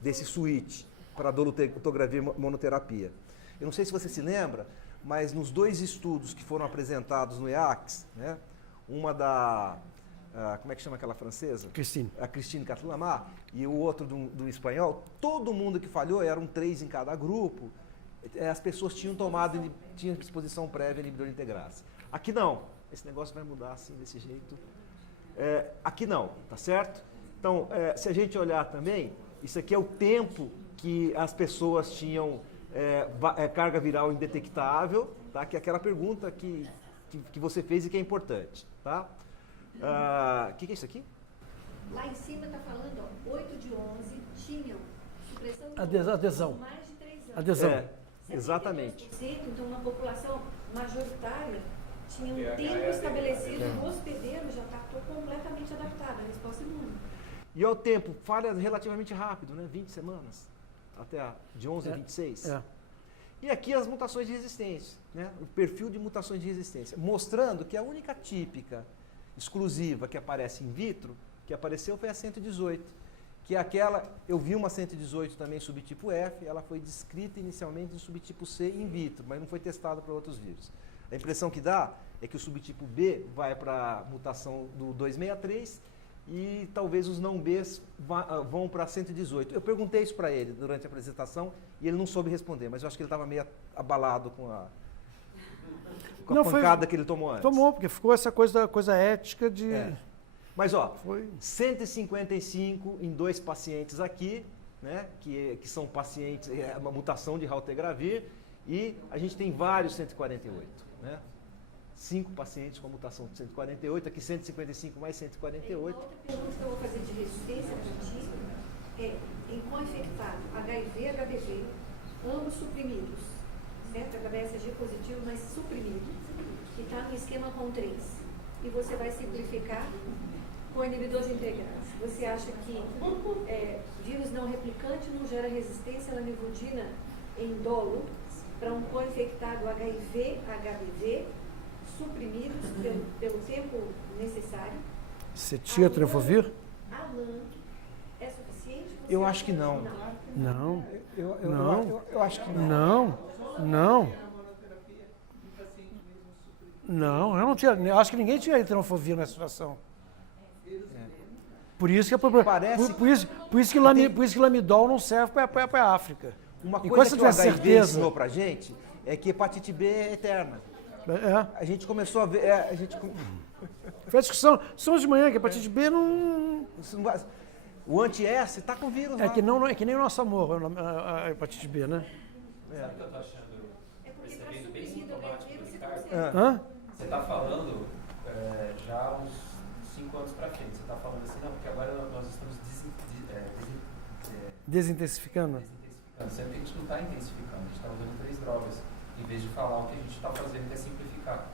desse switch para dolutegravir monoterapia. Eu não sei se você se lembra, mas nos 2 estudos que foram apresentados no EACS, né, uma como é que chama aquela francesa? Christine. A Christine Catlamar, e o outro do espanhol, todo mundo que falhou, eram 3 em cada grupo, as pessoas tinham exposição prévia a inibidor de integrase. Aqui não, esse negócio vai mudar assim, desse jeito. Aqui não, tá certo? Então, se a gente olhar também, isso aqui é o tempo que as pessoas tinham carga viral indetectável, tá? Que é aquela pergunta que você fez e que é importante, tá? O que é isso aqui? Lá em cima está falando, ó, 8 de 11 tinham supressão de adesão. mais de 3 anos. Adesão. Exatamente. 72%, então uma população majoritária tinha um tempo estabelecido, o hospedeiro já está completamente adaptado à resposta imune. E ao tempo, falha relativamente rápido, né? 20 semanas, de 11 a 26. E aqui as mutações de resistência, né? O perfil de mutações de resistência, mostrando que a única típica exclusiva que aparece in vitro, que apareceu foi a 118, que é aquela, eu vi uma 118 também subtipo F, ela foi descrita inicialmente em subtipo C in vitro, mas não foi testada para outros vírus. A impressão que dá é que o subtipo B vai para a mutação do 263 e talvez os não Bs vão para 118. Eu perguntei isso para ele durante a apresentação e ele não soube responder, mas eu acho que ele estava meio abalado com a pancada que ele tomou antes. Tomou, porque ficou essa coisa ética de... Mas, ó, 155 em 2 pacientes aqui, né, que são pacientes, uma mutação de raltegravir, e a gente tem vários 148, né? 5 pacientes com mutação de 148, aqui 155 mais 148. Outra pergunta que eu vou fazer de resistência contínua é, em co-infectado, HIV, HBV, ambos suprimidos, certo? HBsAg positivo, mas suprimido, que está no esquema com 3. E você vai simplificar com inibidor de integrase. Você acha que vírus não replicante não gera resistência à lamivudina em dolo para um co-infectado HIV, HBV, suprimidos pelo tempo necessário? Cetia-tenofovir? A LAN é suficiente? Eu acho que não. Não. Eu acho que não. Não, eu não tinha. Eu acho que ninguém tinha tenofovir nessa situação. Por isso que é por isso que lamidol não serve para a África. Uma coisa que o HIV ensinou pra gente é que hepatite B é eterna. A gente começou a ver... Foi a discussão de manhã, que hepatite B não... O anti-S está com vírus lá. É que nem o nosso amor, a hepatite B, né? Sabe o que eu tô achando? É porque para suprimir o vírus você consegue. Você está falando já uns 5 anos para frente. Você está falando assim, não, porque agora nós estamos desintensificando. Sendo que a gente não está intensificando, a gente está usando 3 drogas, em vez de falar o que a gente está fazendo, que é simplificar.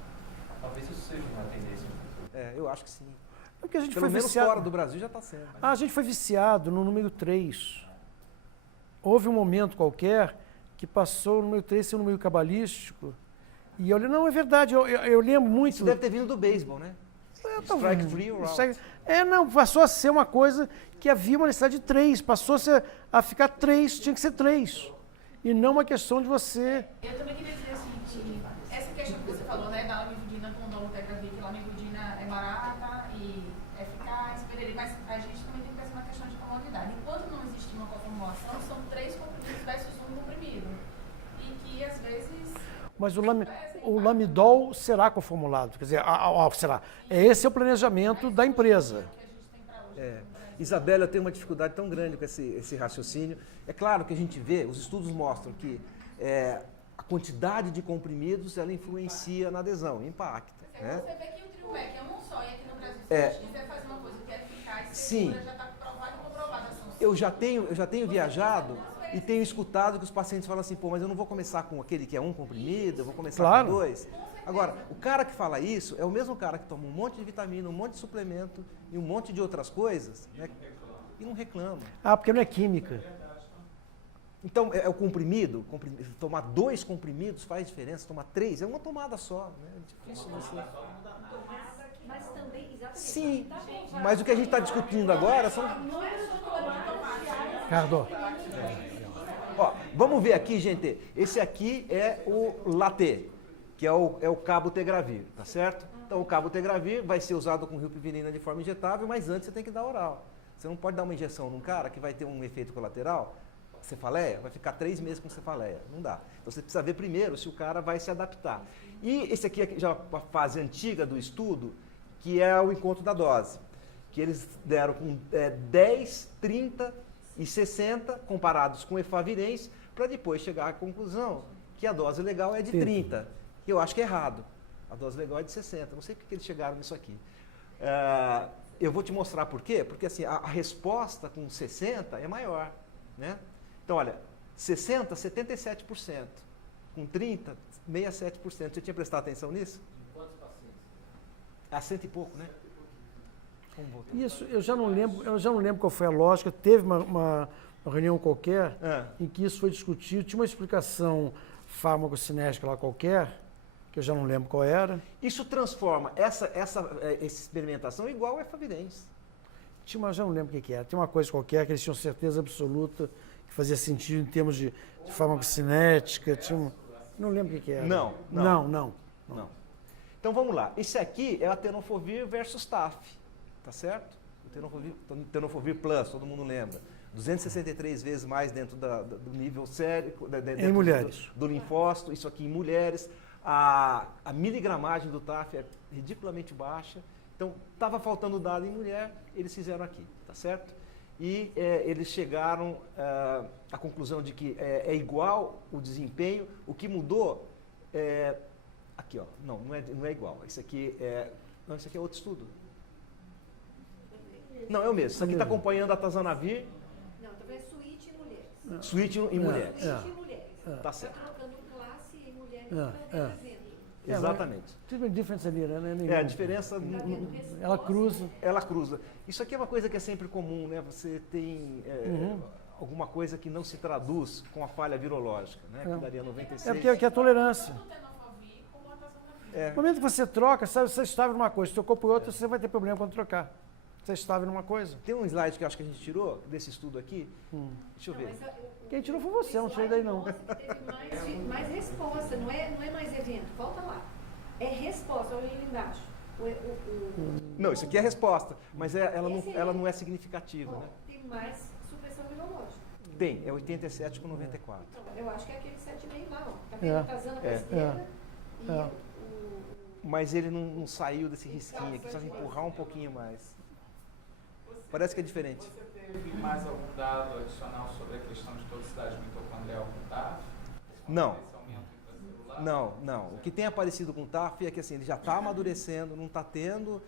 Talvez isso seja uma tendência no futuro. Eu acho que sim. Porque a gente Pelo foi menos viciado. fora do Brasil já está sendo. A gente foi viciado no número 3. Houve um momento qualquer que passou o número 3 ser um número cabalístico. E eu não, é verdade, eu lembro muito... Isso deve ter vindo do beisebol, né? Strike 3 ou out. Não, passou a ser uma coisa que havia uma necessidade de 3, passou a ficar 3, tinha que ser 3. E não uma questão de você... Eu também queria dizer assim, que essa questão que você falou, né, da lamivudina com dolutegravir, que a lamivudina é barata e eficaz, mas a gente também tem que pensar na questão de comorbidade. Enquanto não existe uma coformulação, são 3 comprimidos versus 1 comprimido. E que, às vezes... Mas o lamidol será coformulado, quer dizer, será. Esse é o planejamento da empresa. Isabela tem uma dificuldade tão grande com esse raciocínio. É claro que a gente vê, os estudos mostram que a quantidade de comprimidos ela influencia na adesão, impacta. Né? Você vê que o Triumec é um só, e aqui no Brasil, se a gente quiser fazer uma coisa que é eficaz, segura, já está provado e comprovado. Eu já tenho viajado e tenho escutado que os pacientes falam assim, pô, mas eu não vou começar com aquele que é 1 comprimido, eu vou começar com 2. Agora, o cara que fala isso é o mesmo cara que toma um monte de vitamina, um monte de suplemento e um monte de outras coisas, né, e não reclama. Porque não é química. Então, é o comprimido, tomar 2 comprimidos faz diferença, tomar 3 é uma tomada só, né? É difícil você... Mas também, exatamente. Sim, mas o que a gente está discutindo agora são... Ricardo, Ó, vamos ver aqui, gente. Esse aqui é o latê, que é o cabo tegravir, tá certo? Então, o cabo tegravir vai ser usado com rilpivirina de forma injetável, mas antes você tem que dar oral. Você não pode dar uma injeção num cara que vai ter um efeito colateral, cefaleia, vai ficar 3 meses com cefaleia. Não dá. Então, você precisa ver primeiro se o cara vai se adaptar. E esse aqui é já a fase antiga do estudo, que é o encontro da dose, que eles deram com 10, 30 e 60 comparados com efavirenz, para depois chegar à conclusão que a dose legal é de 30, que eu acho que é errado. A dose legal é de 60. Não sei por que eles chegaram nisso aqui. Eu vou te mostrar por quê. Porque assim, a resposta com 60 é maior. Né? Então, olha, 60, 77%. Com 30, 67%. Você tinha prestado atenção nisso? De quantos pacientes? A 100 e pouco, né? Vamos voltar. Isso, eu já não lembro qual foi a lógica. Teve uma reunião qualquer em que isso foi discutido. Tinha uma explicação farmacocinética lá qualquer, que eu já não lembro qual era. Isso transforma essa experimentação igual a efavirenz. Já não lembro o que era. Tem uma coisa qualquer que eles tinham certeza absoluta que fazia sentido em termos de farmacocinética. Não lembro o que era. Não. Então vamos lá. Esse aqui é a tenofovir versus TAF, tá certo? O tenofovir plus, todo mundo lembra. 263 vezes mais dentro do nível sérico, em mulheres. Do linfócito, isso aqui em mulheres. A miligramagem do TAF é ridiculamente baixa. Então, estava faltando dado em mulher, eles fizeram aqui, tá certo? E eles chegaram à conclusão de que é igual o desempenho. O que mudou aqui, ó, não é igual. Isso aqui isso aqui é outro estudo. Não, é o mesmo. Isso aqui está acompanhando a Tazanavir. Não, também é suíte em mulheres. Suíte em mulheres. Suíte em mulheres. Tá certo. Está trocando classe em mulheres. Exatamente. Tem uma diferença ali, né? A diferença... Ela cruza. Ela cruza. Isso aqui é uma coisa que é sempre comum, né? Você tem alguma coisa que não se traduz com a falha virológica, né? Que daria 96. É porque é a tolerância. Tanto tenofovir como a tazonavir. No momento que você troca, sabe, você estava numa coisa, se trocou por outra, você vai ter problema quando trocar. Você estava numa coisa. Tem um slide que eu acho que a gente tirou desse estudo aqui. Deixa eu ver. Quem tirou foi você, não tirei daí não. Teve mais resposta, não é mais evento. Volta lá. É resposta, olha ali embaixo. Não, isso aqui é resposta, mas ela não é significativa, né? Tem mais supressão virológica. Tem, é 87 com 94. Então, eu acho que é aquele 7,5 lá, ó. Tá vendo? Tazana para a esquerda Mas ele não saiu desse risquinho aqui, precisa empurrar um pouquinho mais. Parece que é diferente. Você teve mais algum dado adicional sobre a questão de toxicidade mitocondrial com TAF? Não. Não. O que tem aparecido com o TAF é que assim, ele já está amadurecendo, não está tendo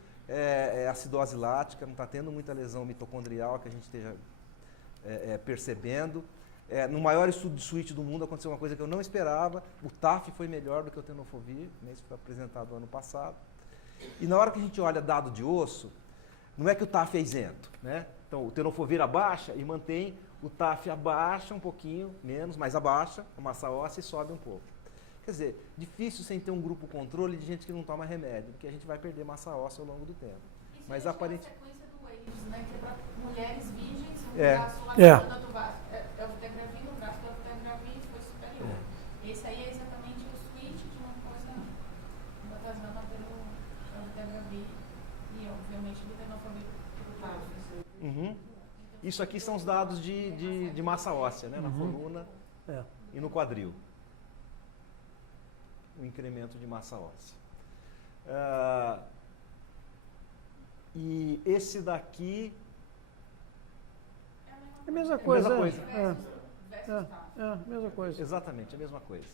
acidose lática, não está tendo muita lesão mitocondrial que a gente esteja percebendo. No maior estudo de suíte do mundo aconteceu uma coisa que eu não esperava. O TAF foi melhor do que o tenofovir, né? Isso foi apresentado ano passado. E na hora que a gente olha dado de osso, não é que o TAF é isento, né? Então o tenofovir abaixa e mantém, o TAF abaixa um pouquinho, menos, mas abaixa a massa óssea e sobe um pouco. Quer dizer, difícil sem ter um grupo controle de gente que não toma remédio, porque a gente vai perder massa óssea ao longo do tempo. Isso Mas a aparentemente... sequência do Waves, né? Que é para mulheres virgens, um braço lá do vaso. É o Vitegravir, o braço do Vitegravir foi superior. Esse aí é exatamente o switch de uma coisa da Tazana pelo Vitegravir e, obviamente, do tenofovir pelo TAF. Isso aqui são os dados de massa óssea, né? Na coluna e no quadril. O incremento de massa óssea. E esse daqui... É a mesma coisa. Mesma coisa. Exatamente, a mesma coisa.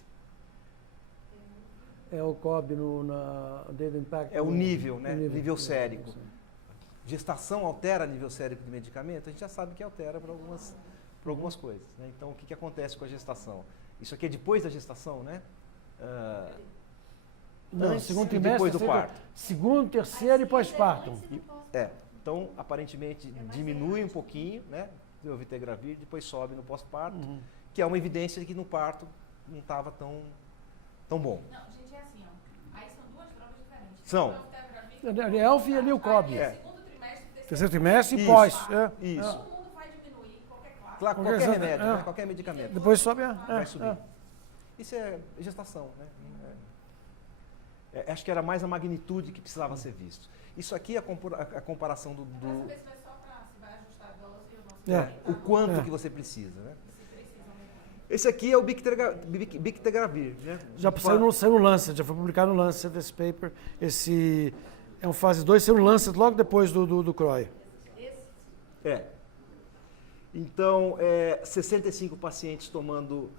É o COB na Data Impact. É o nível, né? Nível sérico. Gestação altera nível sérico de medicamento? A gente já sabe que altera para algumas coisas. Né? Então, o que acontece com a gestação? Isso aqui é depois da gestação, né? Não, segundo trimestre, depois do parto. Segundo, terceiro e pós-parto. Então, aparentemente, diminui um pouquinho, né? O Vitegravir, depois sobe no pós-parto, que é uma evidência de que no parto não estava tão bom. Não, gente, é assim, ó. Aí são duas drogas diferentes. São. A Elf e ali o COB. Segundo trimestre, Terceiro trimestre e Isso. pós. Isso. Todo mundo vai diminuir qualquer classe. Claro, qualquer remédio, né? Qualquer medicamento. Depois sobe vai subir. Isso é gestação, né? Acho que era mais a magnitude que precisava ser visto. Isso aqui é a comparação do... Para saber se vai só para, se vai ajustar a dose ou não. O quanto que você precisa, né? Esse aqui é o Bictegravir, né? Já saiu no Lancet, já foi publicado no Lancet esse paper. Esse é um fase 2, saiu no Lancet logo depois do CROI. Então, 65 pacientes tomando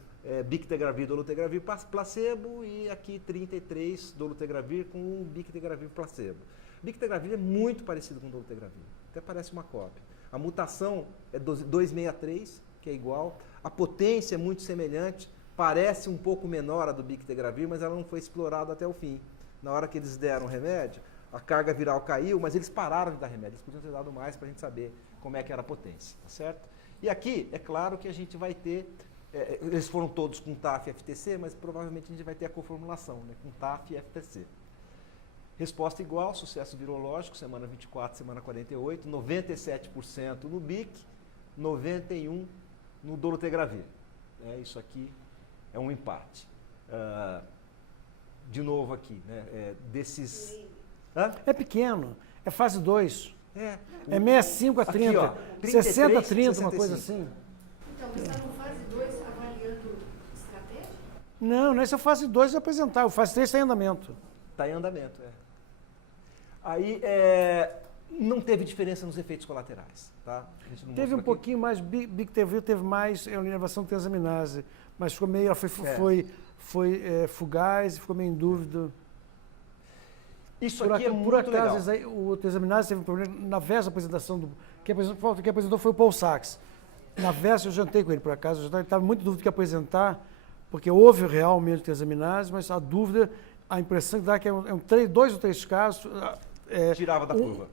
Bictegravir, dolutegravir placebo e aqui 33 dolutegravir com Bictegravir placebo. Bictegravir é muito parecido com dolutegravir, até parece uma cópia. A mutação é 263, que é igual. A potência é muito semelhante, parece um pouco menor a do Bictegravir, mas ela não foi explorada até o fim. Na hora que eles deram o remédio, a carga viral caiu, mas eles pararam de dar remédio. Eles podiam ter dado mais para a gente saber como é que era a potência, tá certo? E aqui, é claro que a gente vai ter, eles foram todos com TAF e FTC, mas provavelmente a gente vai ter a coformulação, né, com TAF e FTC. Resposta igual, sucesso virológico, semana 24, semana 48, 97% no BIC, 91% no dolutegravir. Isso aqui é um empate. De novo aqui, né, desses... É pequeno, é fase 2. É 65 a 30, aqui, ó, 60 a 30, 65. uma coisa assim. Então, você está no fase 2 avaliando estratégia? Não, nesse é o fase 2 de apresentar, o fase 3 está em andamento. Está em andamento, Aí, não teve diferença nos efeitos colaterais, tá? A gente não Teve um aqui. pouquinho mais, Bictegravir teve mais elevação de transaminase, mas ficou meio, foi fugaz, ficou meio em dúvida. Isso aqui é muito legal. Aí, o transaminase teve um problema na véspera da apresentação quem apresentou foi o Paul Sachs. Na véspera eu jantei com ele, por acaso, eu estava muito dúvida do que apresentar, porque houve realmente transaminase, mas a dúvida, a impressão que dá que dois ou três casos... tirava da curva.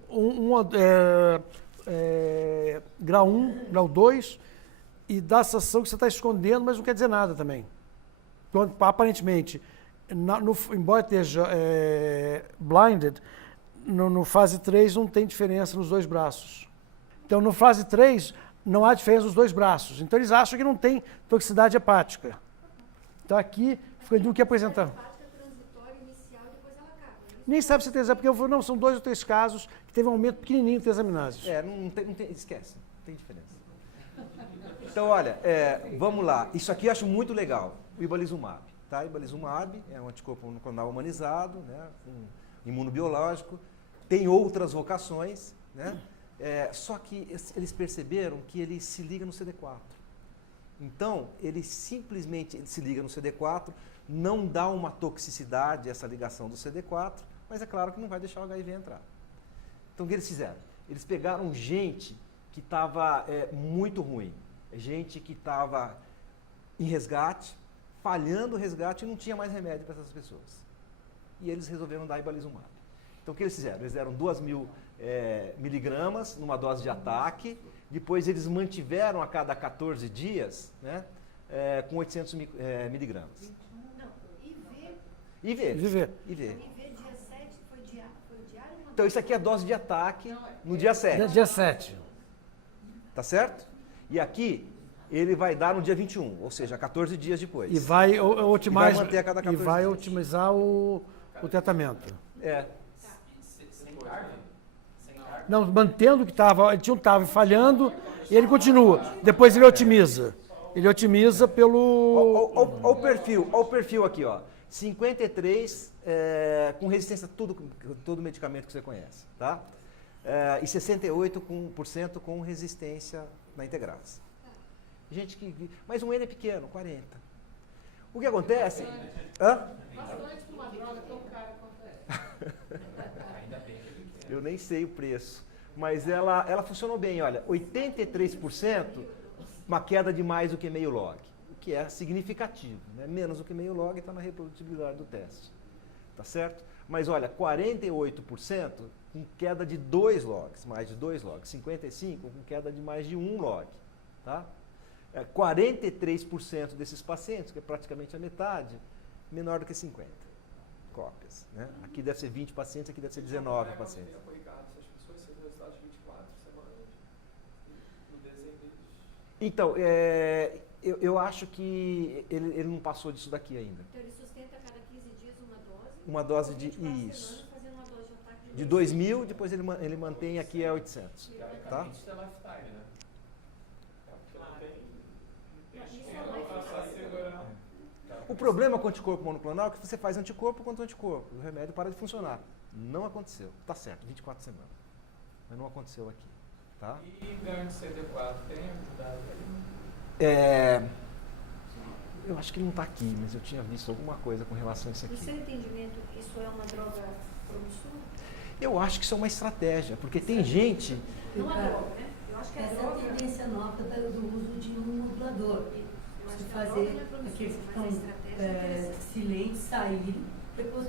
Grau 1, grau 2, e dá a sensação que você está escondendo, mas não quer dizer nada também. Então, aparentemente, embora esteja blinded, no fase 3 não tem diferença nos dois braços. Então, no fase 3, não há diferença nos dois braços. Então, eles acham que não tem toxicidade hepática. Então, aqui, fica do que apresentar. Nem sabe se tem, porque não, são 2 ou 3 casos que teve um aumento pequenininho de transaminases. Esquece, não tem diferença. Então, olha, vamos lá. Isso aqui eu acho muito legal, o ibalizumab. Tá? Ibalizumab é um anticorpo monoclonal humanizado, né, imunobiológico, tem outras vocações, né, só que eles perceberam que ele se liga no CD4. Então, ele simplesmente se liga no CD4, não dá uma toxicidade essa ligação do CD4, mas é claro que não vai deixar o HIV entrar. Então, o que eles fizeram? Eles pegaram gente que estava muito ruim, gente que estava em resgate, falhando o resgate e não tinha mais remédio para essas pessoas. E eles resolveram dar ibalizumab. Então, o que eles fizeram? Eles deram 2.000 miligramas numa dose de ataque, depois eles mantiveram a cada 14 dias, né, com 800 miligramas. IV dia 7 foi diário? Então, isso aqui é a dose de ataque no dia 7. Dia 7. Tá certo? E aqui, ele vai dar no dia 21, ou seja, 14 dias depois. E vai otimizar, manter a cada 14 dias. Otimizar o tratamento. Sem carga? Não, mantendo o que estava, ele tinha um TAV falhando e ele continua. Depois ele otimiza. Ele otimiza pelo... Olha o perfil aqui, ó. 53 com resistência a todo medicamento que você conhece, tá? E 68% com resistência na integrase. Gente mas um N é pequeno, 40. O que acontece? Bastante uma droga tão cara quanto essa. Eu nem sei o preço, mas ela funcionou bem, olha, 83%, uma queda de mais do que meio log, o que é significativo, né? Menos do que meio log está na reprodutibilidade do teste, tá certo? Mas olha, 48% com queda de 2 logs, mais de 2 logs, 55% com queda de mais de 1 log, tá? 43% desses pacientes, que é praticamente a metade, menor do que 50 cópias, né? Aqui deve ser 20 pacientes, aqui deve ser 19 pacientes. Então, eu acho que ele não passou disso daqui ainda. Então ele sustenta a cada 15 dias uma dose. Uma dose de 24 isso. semanas, fazendo uma dose de ataque De 2.000, depois ele mantém aqui a 800. Tá? Teoricamente, isso é lifetime, né? O problema com o anticorpo monoclonal é que você faz anticorpo contra anticorpo. O remédio para de funcionar. Não aconteceu. Tá certo, 24 semanas. Mas não aconteceu aqui. Tá? E ganho de CD4 tem ajudado Eu acho que ele não está aqui, mas eu tinha visto alguma coisa com relação a isso No seu aqui. entendimento, isso é uma droga promissora? Eu acho que isso é uma estratégia, porque tem gente... Não a droga, né? Eu acho que a Essa é a droga... tendência nova do uso de imunomodulador. Eu acho Você que a droga fazer não é promissora, aqueles que mas estão a estratégia é interessante. silentes saírem. Depois,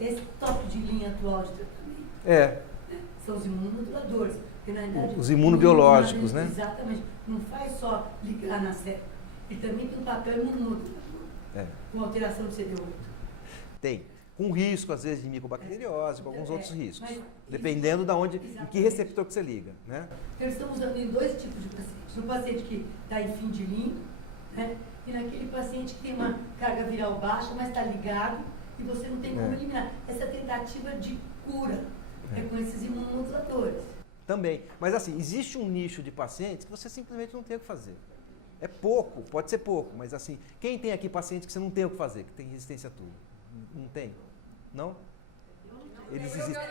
esse toque de linha atual de tratamento são os imunomoduladores. Porque, na realidade, Os imunobiológicos, né? Exatamente. Não faz só ligar na célula. Ele também tem um papel imunomodulador. Com alteração do CD8. Tem. Com risco, às vezes, de micobacteriose, com alguns outros riscos. Mas Dependendo de onde, em que receptor que você liga. Né? Eles estão usando em dois tipos de pacientes. No paciente que está em fim de linha, né? E naquele paciente que tem uma carga viral baixa, mas está ligado e você não tem como eliminar. Essa tentativa de cura é com esses imunomoduladores. Também. Mas assim, existe um nicho de pacientes que você simplesmente não tem o que fazer. É pouco, pode ser pouco, mas assim, quem tem aqui pacientes que você não tem o que fazer, que tem resistência a tudo? Não tem? Não? Eles existem.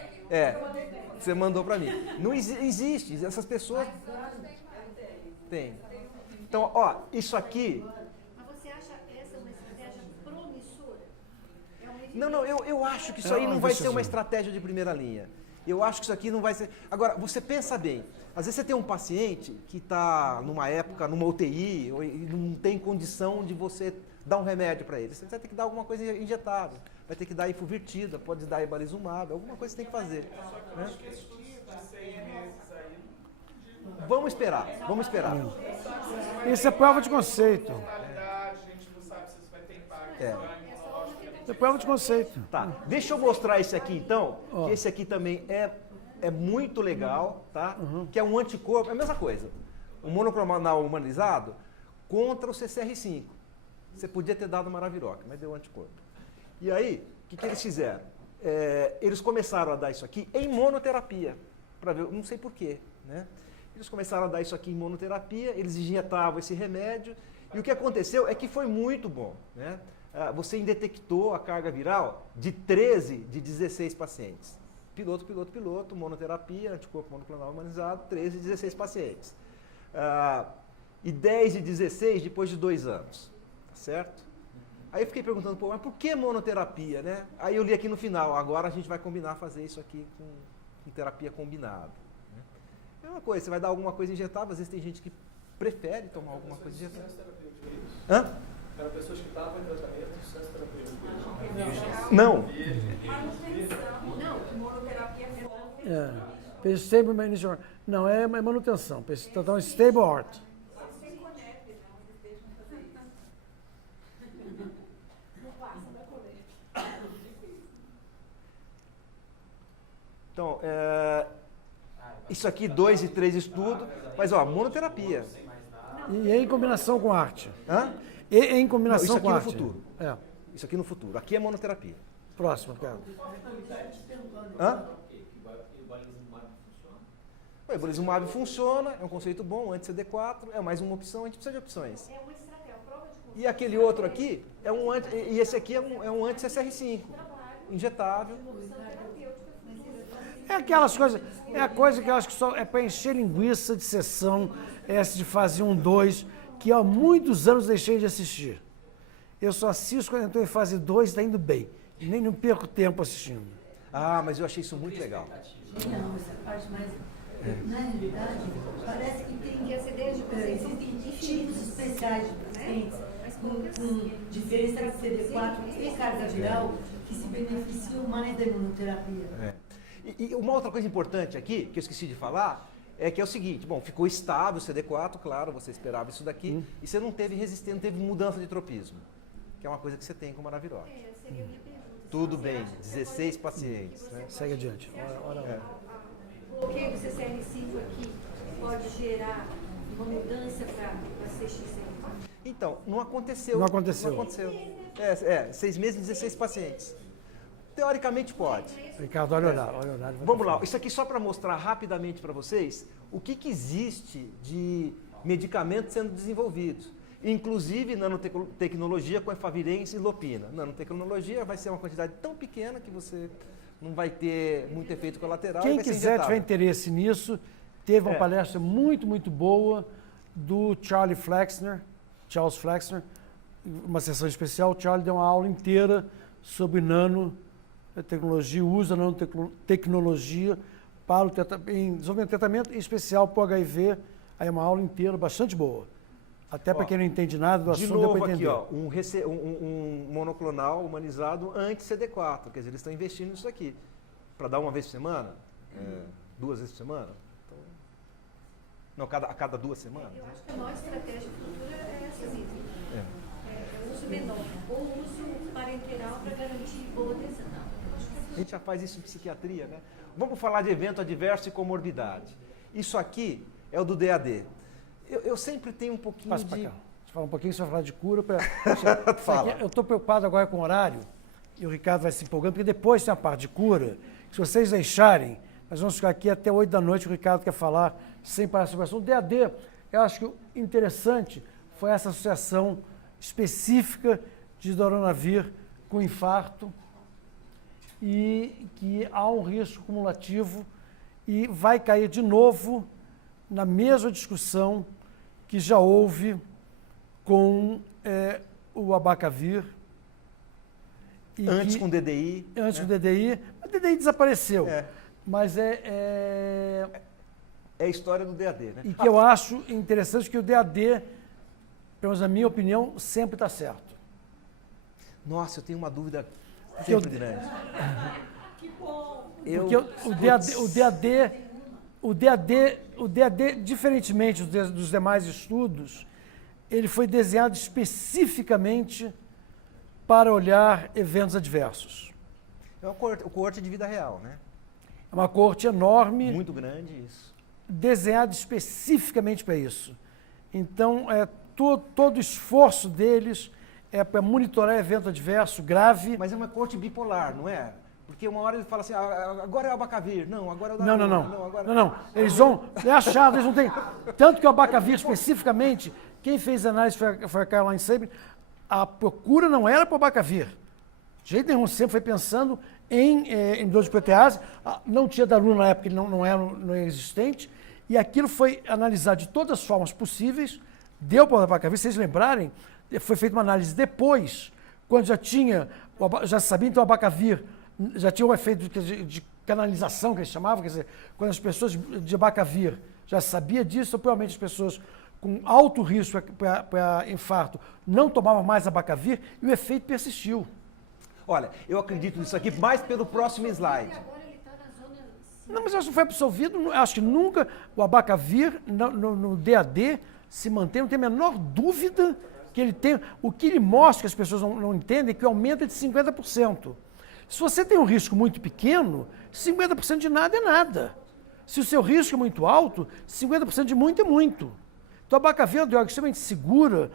Você mandou para mim. Não existe, essas pessoas... Tem. Então, ó, isso aqui... Mas você acha essa uma estratégia promissora? É uma Não, eu acho que isso aí não vai ser uma estratégia de primeira linha. Eu acho que isso aqui não vai ser... Agora, você pensa bem. Às vezes você tem um paciente que está numa época, numa UTI, e não tem condição de você dar um remédio para ele. Você vai ter que dar alguma coisa injetável. Vai ter que dar ifuvirtida, pode dar ibalizumab, alguma coisa você tem que fazer. Né? Vamos esperar, vamos esperar. Isso é prova de conceito. Isso é prova de conceito. Tá, deixa eu mostrar esse aqui então, que esse aqui também é muito legal, tá? Que é um anticorpo, é a mesma coisa. Um monoclonal humanizado contra o CCR5. Você podia ter dado Maraviroc, mas deu anticorpo. E aí, o que eles fizeram? Eles começaram a dar isso aqui em monoterapia, para ver, não sei porquê, né? Eles começaram a dar isso aqui em monoterapia, eles injetavam esse remédio, e o que aconteceu é que foi muito bom, né? Você detectou a carga viral de 13 de 16 pacientes. Piloto, monoterapia, anticorpo monoclonal humanizado, 13 de 16 pacientes. E 10 de 16 depois de 2 anos, tá certo? Aí eu fiquei perguntando, pô, mas por que monoterapia, né? Aí eu li aqui no final, agora a gente vai combinar fazer isso aqui com terapia combinada. Né? É uma coisa, você vai dar alguma coisa injetável, às vezes tem gente que prefere tomar alguma coisa injetável. Hã? Eram pessoas que estavam em tratamento de sucesso terapêutico. Não. Não, monoterapia é Stable management. Não, é manutenção. Está um stable heart. Então, isso aqui, 2 e 3 estudos, mas ó, monoterapia. E em combinação com arte. Hã? E em combinação Não, isso aqui com no arte. futuro. Isso aqui no futuro. Aqui é monoterapia. Próximo, cara. Hã? O ebolizumab funciona, é um conceito bom, anti-CD4, é mais uma opção, a gente precisa de opções. É uma estratégia, a prova de conceito. E aquele outro aqui, e esse aqui é um anti-CCR5, injetável. É aquelas coisas, é a coisa que eu acho que só é para encher linguiça de sessão, essa de fase 1, 2, que há muitos anos deixei de assistir. Eu só assisto quando estou em fase 2 e está indo bem. Nem não perco tempo assistindo. Ah, mas eu achei isso muito legal. Não, essa parte mais... Na realidade, parece que tem existem tipos especiais de pacientes com diferença de CD4 e carga viral que se beneficiam mais da imunoterapia. E uma outra coisa importante aqui, que eu esqueci de falar, é que é o seguinte, bom, ficou estável o CD4, claro, você esperava isso daqui, e você não teve resistência, não teve mudança de tropismo, que é uma coisa que você tem com o Maraviroc. Seria a minha pergunta. Tudo bem, 16 pacientes. Né? Segue adiante. O bloqueio do CCR5 aqui pode gerar uma mudança para CXM? Então, não aconteceu. Não aconteceu. Não aconteceu. 6 meses, 16 pacientes. Teoricamente pode. Ricardo, olha o horário. Vamos lá, isso aqui só para mostrar rapidamente para vocês o que existe de medicamentos sendo desenvolvidos. Inclusive nanotecnologia com efavirenz e lopina. Nanotecnologia vai ser uma quantidade tão pequena que você não vai ter muito efeito colateral. Quem vai ser quiser, injetável. tiver interesse nisso, teve uma palestra muito, muito boa do Charles Flexner, uma sessão especial. O Charlie deu uma aula inteira sobre nanotecnologia, usa nanotecnologia para em desenvolvimento de tratamento, em especial para o HIV. Aí é uma aula inteira bastante boa. Até para quem não entende nada do assunto, deu para entender. Aqui, um monoclonal humanizado anti-CD4. Quer dizer, eles estão investindo nisso aqui. Para dar uma vez por semana, 2 vezes por semana. Então, não, a cada 2 semanas. Eu acho que a maior estratégia futura é essa mesmo. É o uso menor, ou o uso parenteral para garantir boa adesão. A gente já faz isso em psiquiatria, né? Vamos falar de evento adverso e comorbidade. Isso aqui é o do DAD. Eu sempre tenho um pouquinho Passa para cá. Deixa eu falar um pouquinho, você vai falar de cura. Fala. Eu estou preocupado agora com o horário, e o Ricardo vai se empolgando, porque depois tem a parte de cura. Se vocês deixarem, nós vamos ficar aqui até 8 da noite, o Ricardo quer falar sem parar sobre o assunto. O DAD, eu acho que o interessante foi essa associação específica de doronavir com infarto, e que há um risco cumulativo e vai cair de novo na mesma discussão que já houve com o abacavir. Antes com DDI. Antes com DDI. O DDI desapareceu. Mas é a história do DAD, né? E que eu acho interessante que o DAD, pelo menos na minha opinião, sempre está certo. Nossa, eu tenho uma dúvida sempre grande. Que bom! Porque o DAD, diferentemente dos demais estudos, ele foi desenhado especificamente para olhar eventos adversos. É uma coorte de vida real, né? É uma coorte enorme. Muito grande, isso. Desenhado especificamente para isso. Então, todo o esforço deles é para monitorar evento adverso grave. Mas é uma coorte bipolar, não é? Porque uma hora ele fala assim, agora é o abacavir. Não, agora é o Não. Eles vão... É achado, eles não têm... Tanto que o abacavir, especificamente, quem fez a análise foi a Caroline Sabin, a procura não era para o abacavir. De jeito nenhum, sempre foi pensando em dor de protease. Não tinha daruna na época, ele não era existente. E aquilo foi analisado de todas as formas possíveis. Deu para o abacavir. Se vocês lembrarem, foi feita uma análise depois, quando já sabia, então, o abacavir já tinha um efeito de canalização, que eles chamavam, quer dizer, quando as pessoas de abacavir já sabia disso, então, provavelmente as pessoas com alto risco para infarto não tomavam mais abacavir e o efeito persistiu. Olha, eu acredito nisso aqui mais pelo próximo slide. Agora ele está na zona... Não, mas acho que não foi absolvido, acho que nunca o abacavir no DAD se mantém, não tem a menor dúvida que ele tem. O que ele mostra que as pessoas não entendem é que aumenta de 50%. Se você tem um risco muito pequeno, 50% de nada é nada. Se o seu risco é muito alto, 50% de muito é muito. Então, a abacavir é uma droga extremamente segura,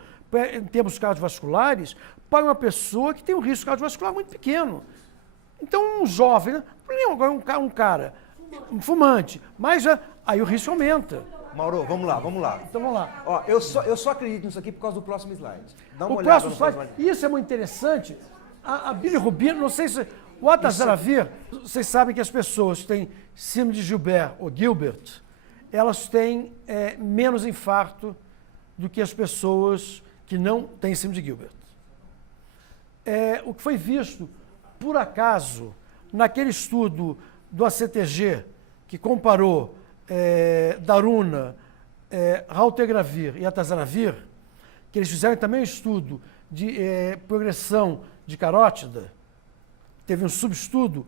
em termos cardiovasculares, para uma pessoa que tem um risco cardiovascular muito pequeno. Então, um jovem, né? Agora um cara, um fumante, mas aí o risco aumenta. Mauro, vamos lá. Então, vamos lá. Ó, eu só acredito nisso aqui por causa do próximo slide. Dá uma olhada no próximo slide. Isso é muito interessante. A bilirrubina, não sei se... O atazanavir, vocês sabem que as pessoas que têm síndrome de Gilbert ou Gilbert, elas têm menos infarto do que as pessoas que não têm síndrome de Gilbert. O que foi visto, por acaso, naquele estudo do ACTG, que comparou daruna, raltegravir e atazanavir, que eles fizeram também um estudo de progressão de carótida, teve um subestudo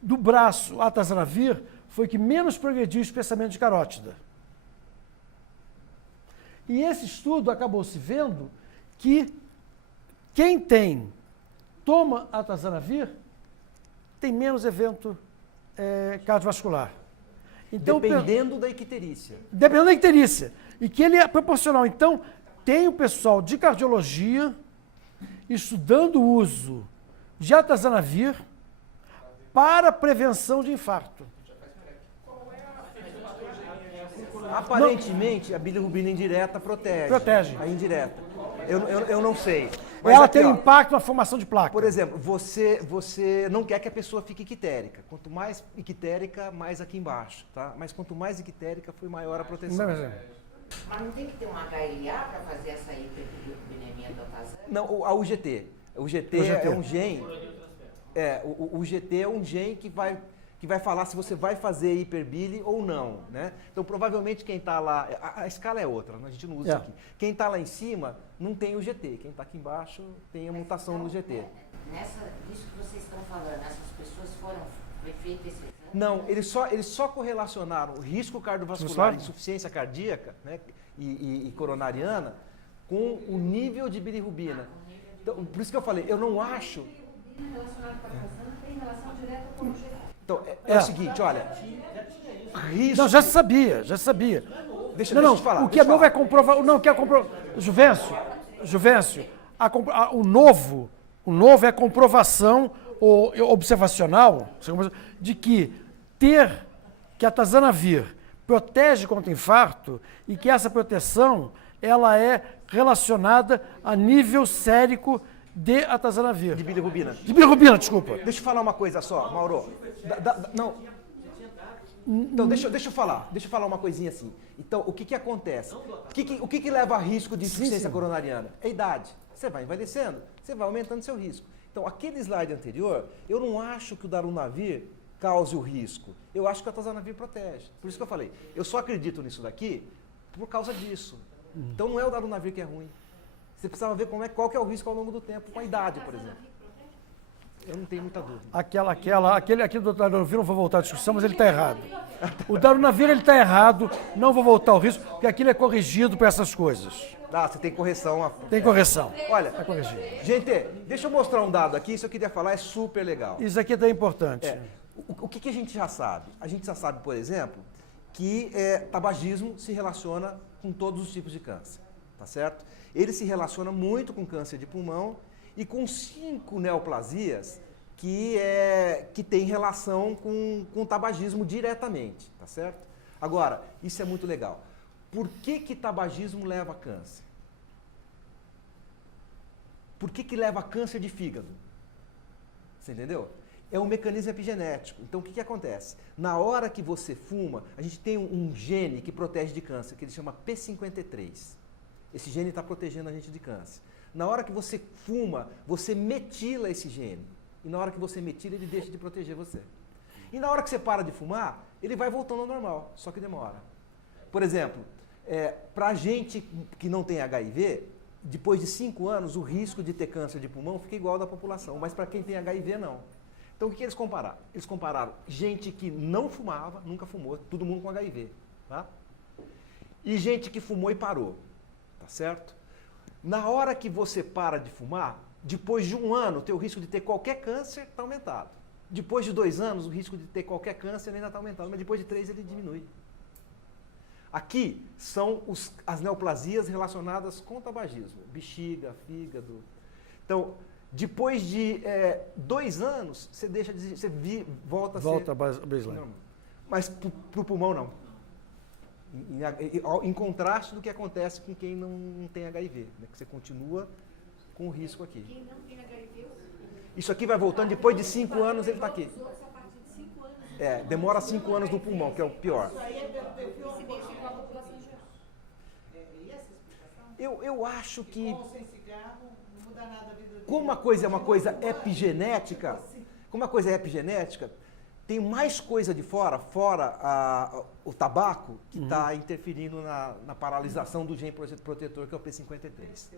do braço atazanavir, foi que menos progrediu o espessamento de carótida. E esse estudo acabou se vendo que quem toma atazanavir tem menos evento cardiovascular. Então, dependendo da icterícia. Dependendo da icterícia. e que ele é proporcional. Então, tem o pessoal de cardiologia estudando o uso de atazanavir para prevenção de infarto. Aparentemente, a bilirrubina indireta protege. Protege. A indireta. Eu não sei. Ela aqui, tem ó, impacto na formação de placa. Por exemplo, você não quer que a pessoa fique ictérica. Quanto mais ictérica, mais aqui embaixo, tá? Mas quanto mais ictérica, foi maior a proteção. Mas não tem que ter um HLA para fazer essa hiperbilirubinemia do atazana? Não, a UGT. O GT é um gene. O GT é um gene que vai falar se você vai fazer hiperbile ou não, né? Então, provavelmente, quem está lá... A escala é outra, a gente não usa isso aqui. Quem está lá em cima não tem o GT. Quem está aqui embaixo tem a mutação no GT. Disso que vocês estão falando, essas pessoas foi feito esse exame? Não, eles só correlacionaram o risco cardiovascular, insuficiência cardíaca, né, e coronariana com o nível de bilirrubina. Então, por isso que eu falei, eu não acho... Bilirrubina relacionada com a atazana tem relação direta com o GT. Então, é o seguinte, olha, risco... Não, já se sabia. Deixa eu te falar. O que é novo é comprovar... Não, o que é comprovar... Juvencio, o novo é a comprovação observacional de que a atazanavir protege contra infarto e que essa proteção ela é relacionada a nível sérico de atazanavir. De bilirrubina. De bilirrubina, desculpa. Deixa eu falar uma coisa só, Mauro. Não. Então, deixa eu falar uma coisinha assim. Então, o que acontece? O que leva a risco de insuficiência coronariana? É a idade. Você vai envelhecendo, você vai aumentando seu risco. Então, aquele slide anterior, eu não acho que o darunavir cause o risco. Eu acho que o atazanavir protege. Por isso que eu falei, eu só acredito nisso daqui por causa disso. Então, não é o darunavir que é ruim. Você precisava ver qual que é o risco ao longo do tempo, com a idade, por exemplo. Eu não tenho muita dúvida. Aquele do darunavir, não vou voltar à discussão, mas ele está errado. O darunavir, ele está errado, não vou voltar ao risco, porque aquilo é corrigido para essas coisas. Você tem correção. Tem correção. Olha, gente, deixa eu mostrar um dado aqui, isso eu queria falar, é super legal. Isso aqui é tão importante. O que a gente já sabe? A gente já sabe, por exemplo, que tabagismo se relaciona com todos os tipos de câncer, tá certo? Ele se relaciona muito com câncer de pulmão e com 5 neoplasias que tem relação com o tabagismo diretamente, tá certo? Agora, isso é muito legal. Por que tabagismo leva a câncer? Por que leva a câncer de fígado? Você entendeu? É um mecanismo epigenético. Então, o que acontece? Na hora que você fuma, a gente tem um gene que protege de câncer, que ele chama P53. Esse gene está protegendo a gente de câncer. Na hora que você fuma, você metila esse gene. E na hora que você metila, ele deixa de proteger você. E na hora que você para de fumar, ele vai voltando ao normal, só que demora. Por exemplo, para a gente que não tem HIV, depois de 5 anos, o risco de ter câncer de pulmão fica igual ao da população. Mas para quem tem HIV, não. Então, o que eles compararam? Eles compararam gente que não fumava, nunca fumou, todo mundo com HIV, tá? E gente que fumou e parou, tá certo? Na hora que você para de fumar, depois de 1 ano, o teu risco de ter qualquer câncer está aumentado. Depois de 2 anos, o risco de ter qualquer câncer ainda está aumentado, mas depois de 3 ele diminui. Aqui são as neoplasias relacionadas com tabagismo, bexiga, fígado. Então, depois de 2 anos, você volta a ser... Volta a baseline. Não, mas para o pulmão, não. Em contraste do que acontece com quem não tem HIV, né? Que você continua com o risco aqui. Quem não tem HIV... Isso aqui vai voltando, depois de 5 anos ele está aqui. Os outros, a partir de 5 anos... Demora 5 anos no pulmão, que é o pior. Eu acho que... Como uma coisa é uma coisa epigenética, tem mais coisa de fora o tabaco, que está interferindo na paralisação do gene protetor, que é o P53.